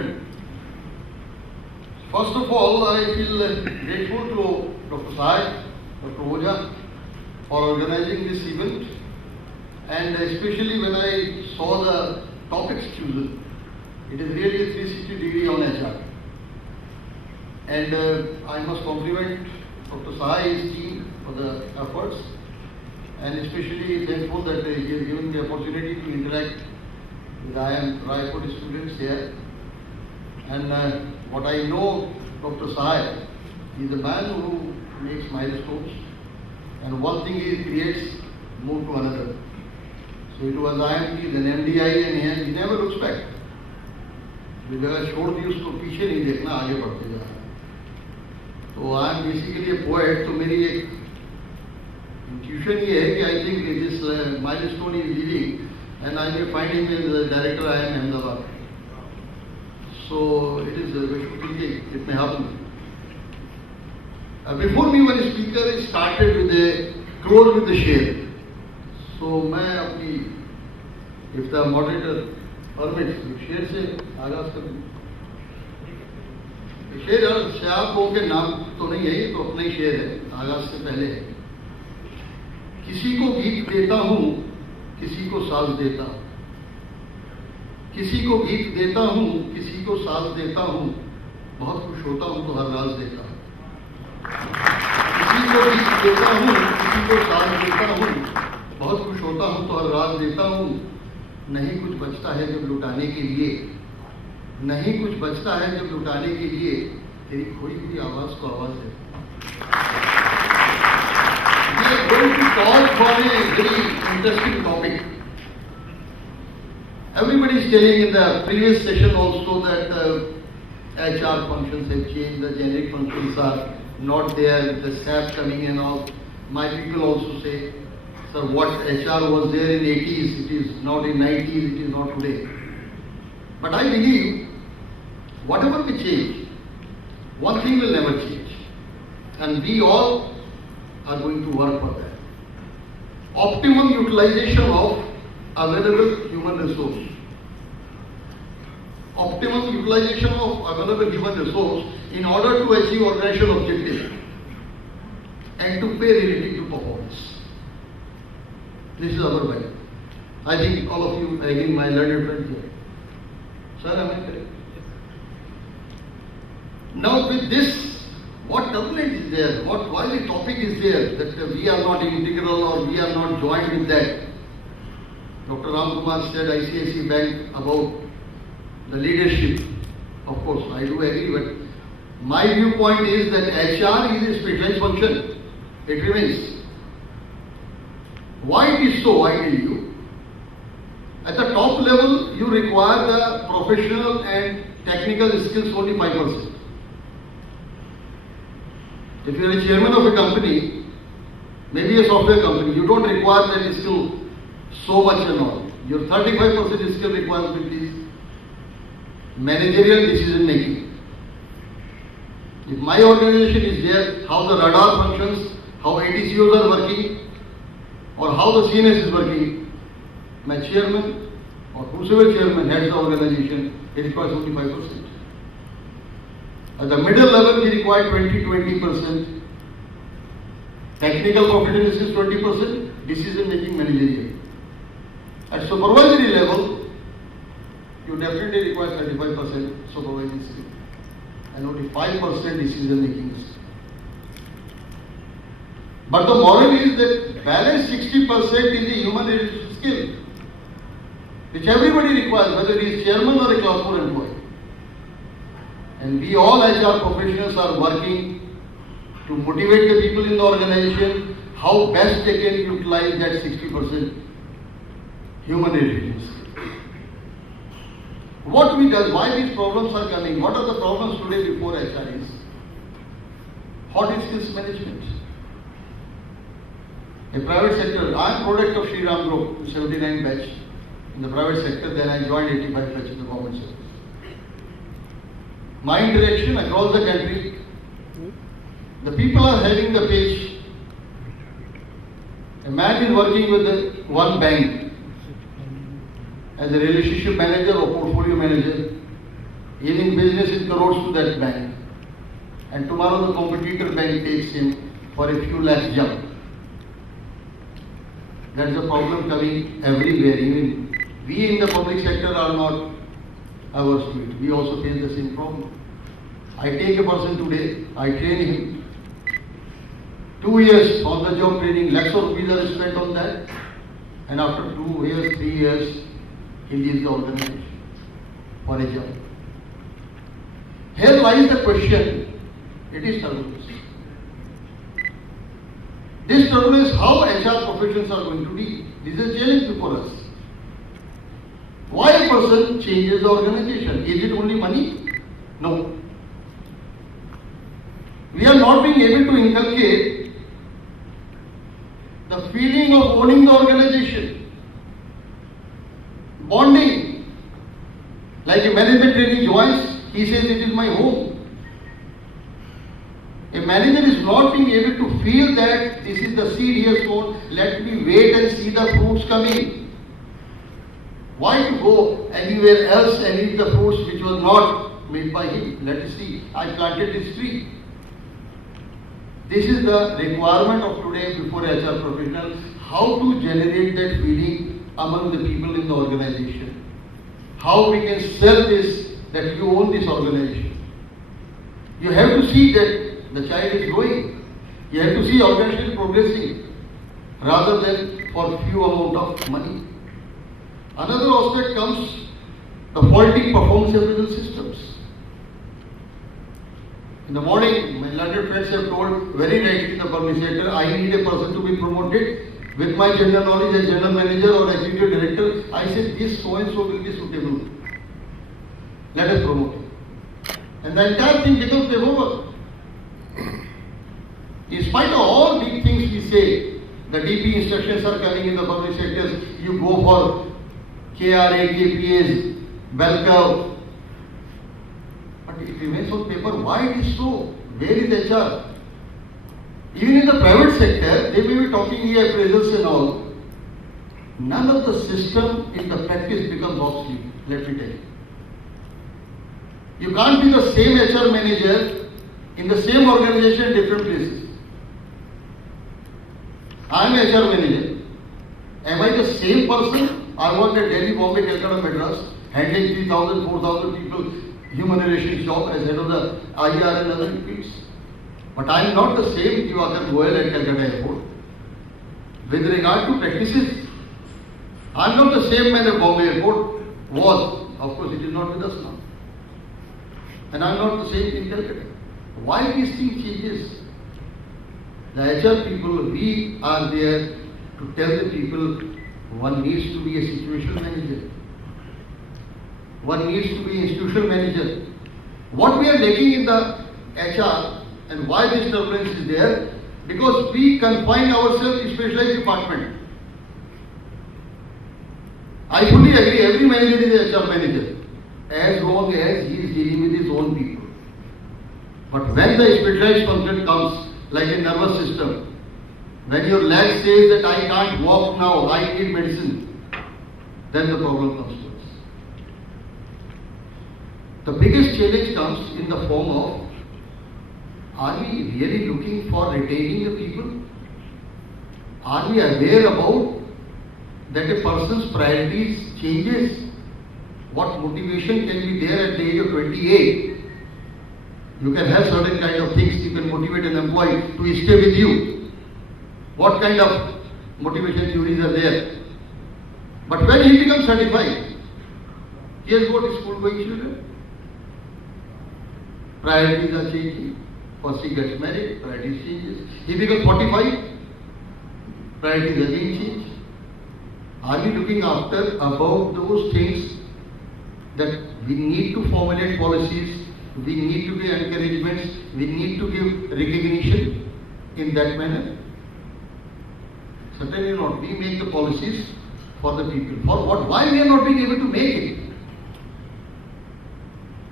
important. First of all, I feel grateful to Dr. Sai, Dr. Oja for organizing this event, and especially when I saw the topics chosen. It is really a 360-degree on HR. And I must compliment Dr. Sai and his team for the efforts, and especially thankful that he has given the opportunity to interact with IIM Raipur students here. And what I know, Dr. Sai is a man who makes milestones, and one thing he creates, move to another. So it was IMT, then MDI, and he never looks back. जो जगह छोड़ दी उसको पीछे नहीं देखना, आगे बढ़ते जा रहा है. तो I am basically a poet. तो मेरी एक इंट्यूशन ये है कि I think this milestone is leaving and I may find him as director IIM Ahmedabad. So it is wishful thinking. It may happen. Before me, one speaker started with a close with the share. So मैं अपनी, if the moderator permits, शेर से आगाज कर दूँ. शेर श्याम को के नाम तो नहीं है, ये तो अपना ही शेर है, आगाज से पहले है. किसी को गीत देता हूँ, किसी को साज देता हूँ. किसी को गीत देता हूँ, किसी को साज देता हूँ, बहुत खुश होता हूँ तो हर राज देता हूँ. किसी को गीत देता हूँ, किसी को साज देता हूँ, बहुत खुश होता हूँ तो हर राज देता हूँ. नहीं कुछ बचता है जब लुटाने के लिए, नहीं कुछ बचता है जब लुटाने के लिए, तेरी खोई हुई आवाज को आवाज देता हूँ. We are going to talk for a very interesting topic. Everybody is telling in the previous session also that HR functions have changed, the generic functions are not there, the SAP coming and all. My people also say, sir, what HR was there in 80s, it is not in 90s, it is not today. But I believe, whatever we change, one thing will never change. And we all are going to work for that. Optimum utilization of available human resource. Optimum utilization of available human resource in order to achieve organizational objectives and to pay relative to performance. This is our value. I think all of you, again, my learned friends here. Sir, am I correct? Now with this, what turbulence is there? Why the topic is there that we are not integral or we are not joined with that? Dr. Ram Kumar said ICICI Bank about the leadership. Of course, I do agree, but my viewpoint is that HR is a specialized function. It remains. Why it is so, I tell you. At the top level, you require the professional and technical skills only 5%. If you are a chairman of a company, maybe a software company, you don't require that skill so much and all. Your 35% skill requirement is managerial decision making. If my organization is there, how the radar functions, how ATCOs are working, or how the CNS is working, my chairman or whosoever chairman heads the organization, it requires only 5%. At the middle level, we require 20%. Technical competence is 20%, decision making managerial. At supervisory level, you definitely require 35% supervisory skill and only 5% decision making skill. But the moral is that balance 60% is the human relationship skill, which everybody requires, whether he is chairman or a class 4 employee. And we all HR professionals are working to motivate the people in the organization how best they can utilize that 60% human relations. What we do, why these problems are coming, what are the problems today before HR is? What is skills management? A private sector, I am product of Shri Ram Group, 79 batch in the private sector, then I joined 85 batch in the government sector. My interaction across the country, the people are having the page. A man is working with one bank as a relationship manager or portfolio manager. giving business in crores to that bank, and tomorrow the competitor bank takes him for a few lakhs jump. That's a problem coming everywhere. Even we in the public sector are not averse to it. We also face the same problem. I take a person today, I train him. 2 years on the job training, lakhs of rupees are spent on that. And after 2 years, 3 years, he leaves the organization for a job. Here lies the question. It is turbulence. This turbulence, how HR professions are going to deal? This is a challenge before us. Why a person changes the organization? Is it only money? No. We are not being able to inculcate the feeling of owning the organization, bonding. Like a management trainee joins, he says it is my home. A manager is not being able to feel that this is the seed he has sown, let me wait and see the fruits coming. Why to go anywhere else and eat the fruits which was not made by him? Let us see, I planted this tree. This is the requirement of today before HR professionals, how to generate that feeling among the people in the organization. How we can sell this, that you own this organization. You have to see that the child is growing. You have to see organization progressing rather than for few amount of money. Another aspect comes the faulty performance appraisal systems. In the morning, my London friends have told very rightly in the public sector, I need a person to be promoted. With my general knowledge as general manager or executive director, I said this so and so will be suitable. Let us promote him. And the entire thing becomes paperwork. In spite of all big things we say, the DP instructions are coming in the public sectors, you go for KRA, KPAs, bell curve. But it remains on paper. Why it is so? Where is HR? Even in the private sector, they may be talking here appraisals and all. None of the system in the practice becomes obsolete, let me tell you. You can't be the same HR manager in the same organization, different places. I am HR manager. Am I the same person? I work at Delhi, Bombay, Calcutta, Madras, handling 3,000, 4,000 people, human relations job as head of the IR and other fields. But I am not the same Diwakar Goyal at Calcutta Airport. With regard to practices, I am not the same man at Bombay Airport was. Of course, it is not with us now. And I am not the same in Calcutta. Why these things changes? The HR people, we are there to tell the people one needs to be a situational manager. One needs to be institutional manager. What we are lacking in the HR and why this turbulence is there? Because we confine ourselves to specialized department. I fully agree, every manager is a HR manager as long as he is dealing with his own people. But when the specialized function comes, like a nervous system, when your leg says that I can't walk now, I need medicine, then the problem comes to us. The biggest challenge comes in the form of, are we really looking for retaining the people? Are we aware about that a person's priorities changes? What motivation can be there at the age of 28? You can have certain kind of things, you can motivate an employee to stay with you. What kind of motivation theories are there? But when he becomes certified, he has got school going children. Priorities are changing. First he gets married, priorities changes. He becomes 45, priorities again change. Are we looking after about those things that we need to formulate policies? We need to give encouragements, we need to give recognition in that manner? Certainly not. We make the policies for the people. For what? Why we are not being able to make it?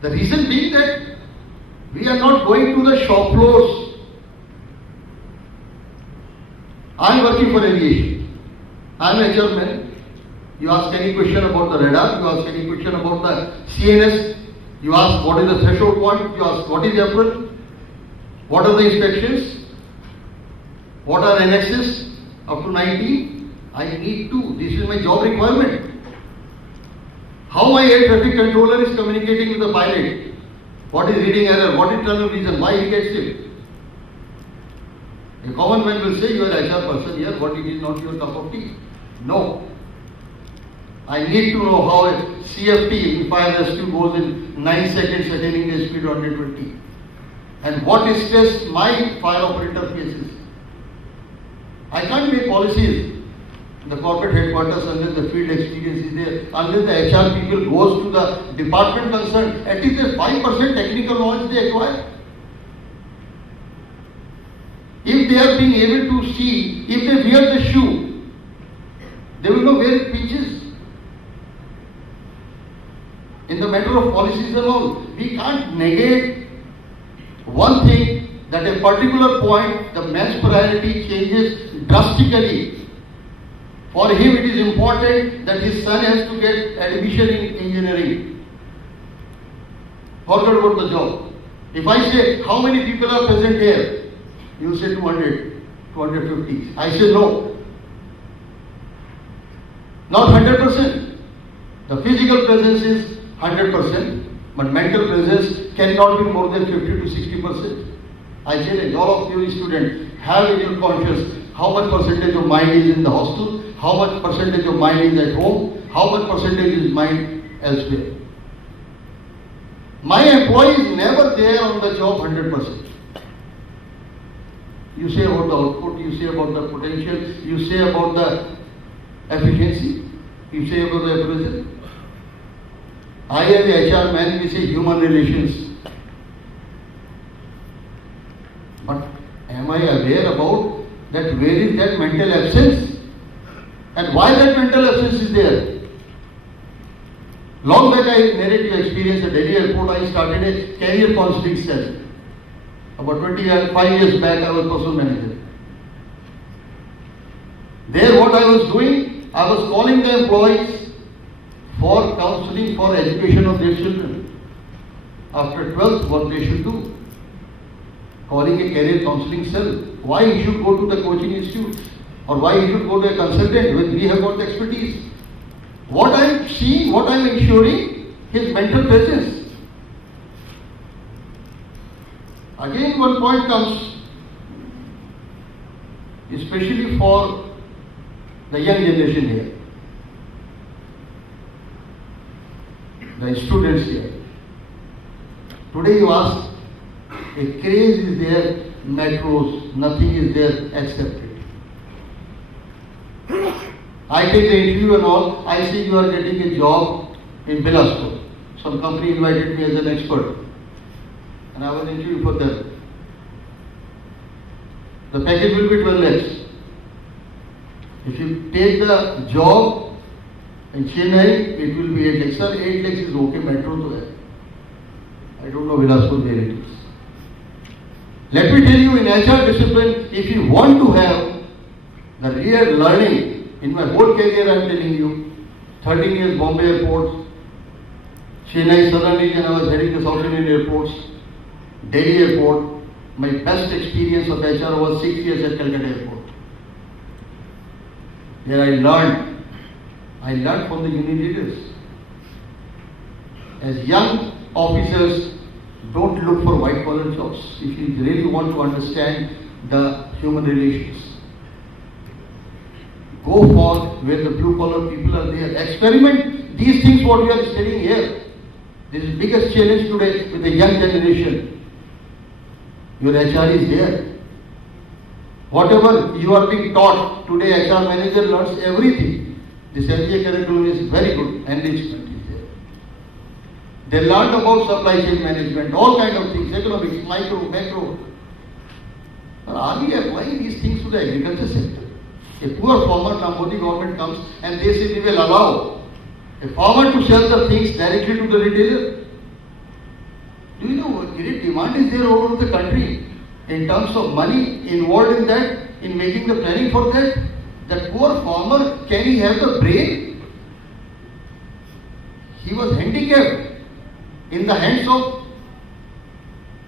The reason being that we are not going to the shop floors. I am working for aviation. I am a HR man. You ask any question about the radar, you ask any question about the CNS, You ask what is the threshold point, you ask what is April, what are the inspections, what are annexes up to 19. I need to, this is my job requirement. How my air traffic controller is communicating with the pilot, what is reading error, what is tunnel vision, why he gets it. A common man will say, you are HR person here, but it is not your cup of tea. No. I need to know how a CFT in fire rescue goes in 9 seconds attaining the speed of 120. And what stress my fire operator faces. I can't make policies in the corporate headquarters unless the field experience is there, unless the HR people goes to the department concerned, at least the 5% technical knowledge they acquire. If they are being able to see, if they wear the shoe, they will know where it pinches. In the matter of policies and all, we can't negate one thing, that a particular point, the man's priority changes drastically. For him it is important that his son has to get admission in engineering. Forget about the job. If I say, how many people are present here? You say 200, 250. I say no. Not 100%. The physical presence is 100%, but mental presence cannot be more than 50 to 60%. I challenge all of you students, have in your conscience how much percentage of mind is in the hostel, how much percentage of mind is at home, how much percentage is mind elsewhere. My employee is never there on the job 100%. You say about the output, you say about the potential, you say about the efficiency, you say about the appraisal. I as a HR man, we say human relations. But am I aware about that where is that mental absence? And why that mental absence is there? Long back I narrated your experience at Delhi airport. I started a career counseling cell. About 25 years back I was personnel manager. There what I was doing, I was calling the employees for counseling for education of their children. After 12th, what they should do? Calling a career counseling cell. Why he should go to the coaching institute? Or why he should go to a consultant when we have got the expertise? What I am seeing, what I am ensuring, his mental presence. Again one point comes, especially for the young generation here. The students here. Today you ask, a craze is there, metros, nothing is there except it. I take the interview and all, I see you are getting a job in Bilaspur. Some company invited me as an expert. And I was interviewed for them. The package will be 12 lakhs. If you take the job in Chennai, it will be 8 lakhs. Sir, 8 lakhs is okay, metro to hai. I don't know Bilaspur where it is. Let me tell you, in HR discipline, if you want to have the real learning, in my whole career I am telling you, 13 years Bombay airports, Chennai southern region, I was heading the South Indian airports, Delhi airport. My best experience of HR was 6 years at Calcutta airport. There I learned from the unit leaders. As young officers, don't look for white collar jobs if you really want to understand the human relations. Go for where the blue collar people are there. Experiment these things what we are studying here. This is the biggest challenge today with the young generation. Your HR is there. Whatever you are being taught today, HR manager learns everything. This MBA curriculum is very good. Enrichment is there. They learn about supply chain management, all kind of things, economics, micro, macro. But are we applying these things to the agriculture sector? A poor farmer, now Modi government comes and they say we will allow a farmer to sell the things directly to the retailer. Do you know what great demand is there all over the country in terms of money involved in that, in making the planning for that? That poor farmer, can he have the brain? He was handicapped. in the hands of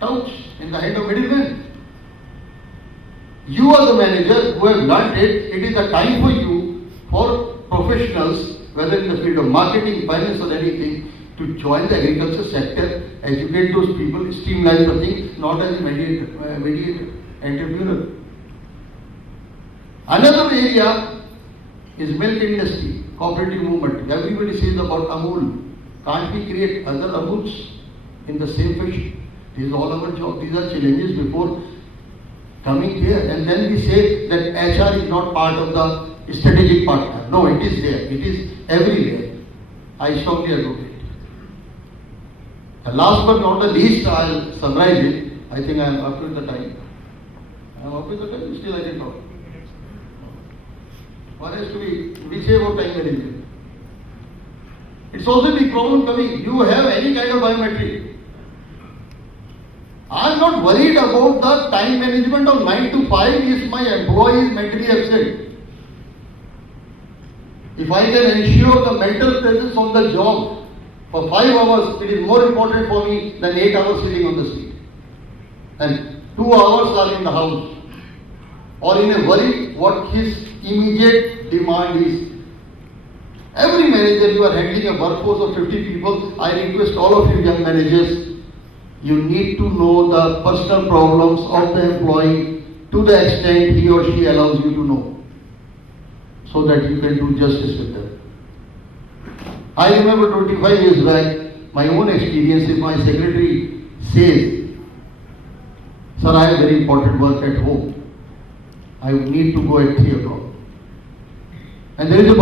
touts, in the hand of middlemen. You are the manager who have learned it. It is the time for you, for professionals, whether in the field of marketing, finance or anything, to join the agriculture sector, educate those people, streamline the thing, not as a mediate entrepreneur. Another area is milk industry, cooperative movement. Everybody says about Amul. Can't we create other Amuls in the same fashion? This is all our job. These are challenges before coming here. And then we say that HR is not part of the strategic partner. No, it is there. It is everywhere. I strongly advocate. The last but not the least, I'll summarize it. I think I am up with the time. I am up with the time. Still I can talk. What has to be, we say about time management. It's also a big problem coming. You have any kind of biometric. I am not worried about the time management of 9 to 5 if my employee is mentally absent. If I can ensure the mental presence on the job for 5 hours, it is more important for me than 8 hours sitting on the seat. And 2 hours are in the house. Or in a worry, what his immediate demand is. Every manager, you are handling a workforce of 50 people. I request all of you young managers, you need to know the personal problems of the employee to the extent he or she allows you to know, so that you can do justice with them. I remember 25 years back, my own experience, if my secretary says, sir, I have very important work at home, I need to go at 3 o'clock. And there is a